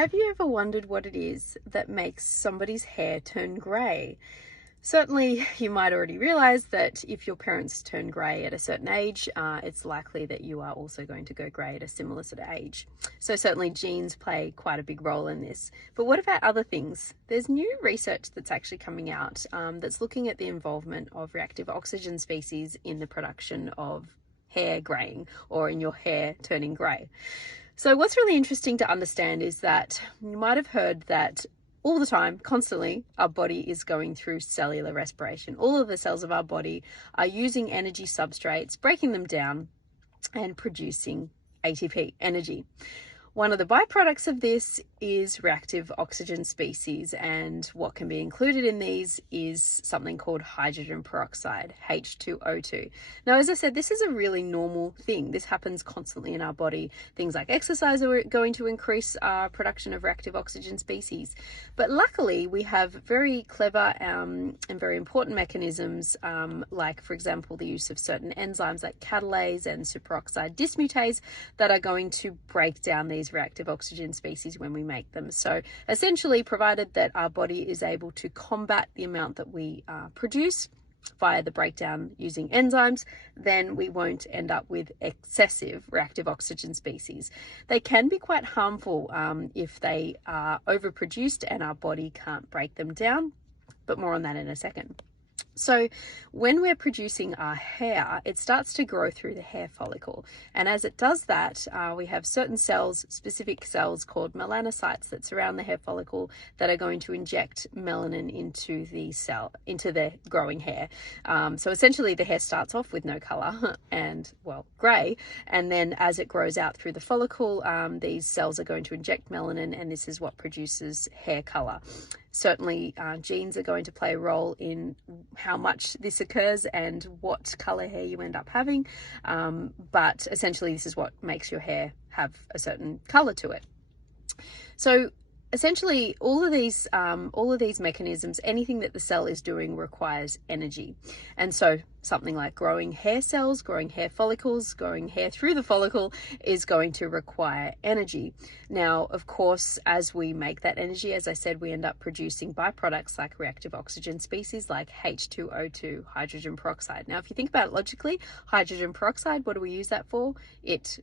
Have you ever wondered what it is that makes somebody's hair turn grey? Certainly, you might already realize that if your parents turn grey at a certain age, it's likely that you are also going to go grey at a similar sort of age. So certainly genes play quite a big role in this. But what about other things? There's new research that's actually coming out that's looking at the involvement of reactive oxygen species in the production of hair greying, or in your hair turning grey. So what's really interesting to understand is that you might have heard that all the time, constantly, our body is going through cellular respiration. All of the cells of our body are using energy substrates, breaking them down and producing ATP, energy. One of the byproducts of this is reactive oxygen species, and what can be included in these is something called hydrogen peroxide, H2O2. Now, as I said, this is a really normal thing. This happens constantly in our body. Things like exercise are going to increase our production of reactive oxygen species. But luckily, we have very clever and very important mechanisms, like, for example, the use of certain enzymes like catalase and superoxide dismutase that are going to break down these reactive oxygen species when we make them. So essentially, provided that our body is able to combat the amount that we produce via the breakdown using enzymes, then we won't end up with excessive reactive oxygen species. They can be quite harmful if they are overproduced and our body can't break them down, but more on that in a second. So when we're producing our hair, it starts to grow through the hair follicle. And as it does that, we have certain cells, specific cells called melanocytes that surround the hair follicle that are going to inject melanin into the cell, into the growing hair. So essentially the hair starts off with no color and, well, gray. And then as it grows out through the follicle, these cells are going to inject melanin, and this is what produces hair color. Certainly, genes are going to play a role in how much this occurs and what color hair you end up having. But essentially, this is what makes your hair have a certain color to it. So essentially, all of these mechanisms, anything that the cell is doing requires energy. And so something like growing hair cells, growing hair follicles, growing hair through the follicle is going to require energy. Now, of course, as we make that energy, as I said, we end up producing byproducts like reactive oxygen species like H2O2, hydrogen peroxide. Now, if you think about it logically, hydrogen peroxide, what do we use that for? It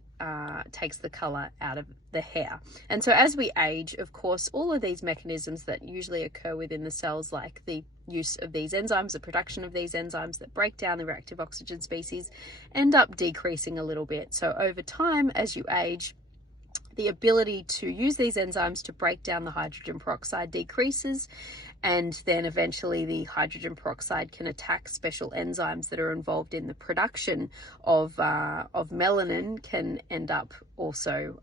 takes the color out of the hair. And so as we age, of course, all of these mechanisms that usually occur within the cells, like the use of these enzymes, the production of these enzymes that break down the reactive oxygen species, end up decreasing a little bit. So over time, as you age, the ability to use these enzymes to break down the hydrogen peroxide decreases, and then eventually the hydrogen peroxide can attack special enzymes that are involved in the production of melanin, can end up also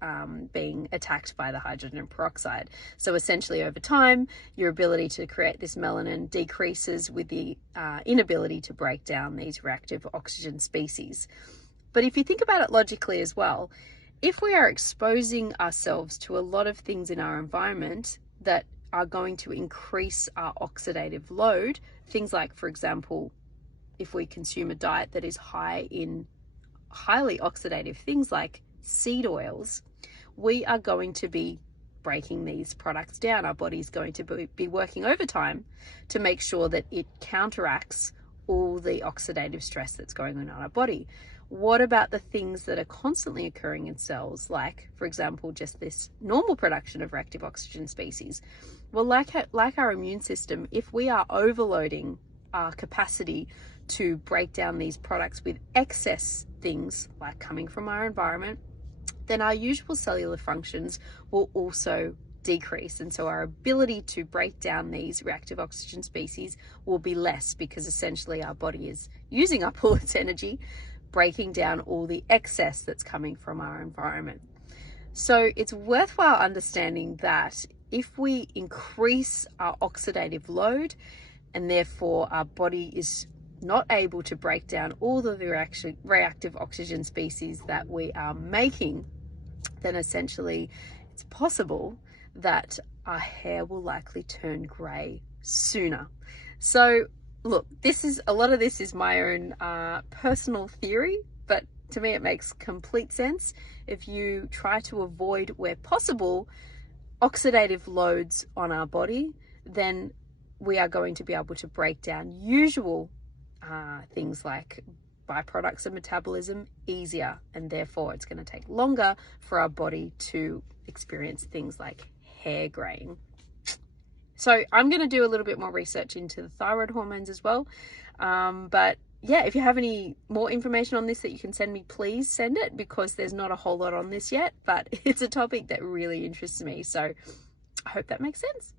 being attacked by the hydrogen peroxide. So essentially over time, your ability to create this melanin decreases with the inability to break down these reactive oxygen species. But if you think about it logically as well, if we are exposing ourselves to a lot of things in our environment that are going to increase our oxidative load, things like, for example, if we consume a diet that is high in highly oxidative things like seed oils, we are going to be breaking these products down. Our body's going to be working overtime to make sure that it counteracts all the oxidative stress that's going on in our body. What about the things that are constantly occurring in cells, like, for example, just this normal production of reactive oxygen species? Well, like our immune system, if we are overloading our capacity to break down these products with excess things like coming from our environment, then our usual cellular functions will also decrease. And so our ability to break down these reactive oxygen species will be less, because essentially our body is using up all its energy breaking down all the excess that's coming from our environment. So it's worthwhile understanding that if we increase our oxidative load, and therefore our body is not able to break down all of the reactive oxygen species that we are making, then essentially it's possible that our hair will likely turn grey sooner. So look, a lot of this is my own personal theory, but to me it makes complete sense. If you try to avoid, where possible, oxidative loads on our body, then we are going to be able to break down usual things like byproducts of metabolism easier, and therefore it's going to take longer for our body to experience things like hair graying. So I'm going to do a little bit more research into the thyroid hormones as well. But yeah, if you have any more information on this that you can send me, please send it, because there's not a whole lot on this yet, but it's a topic that really interests me. So I hope that makes sense.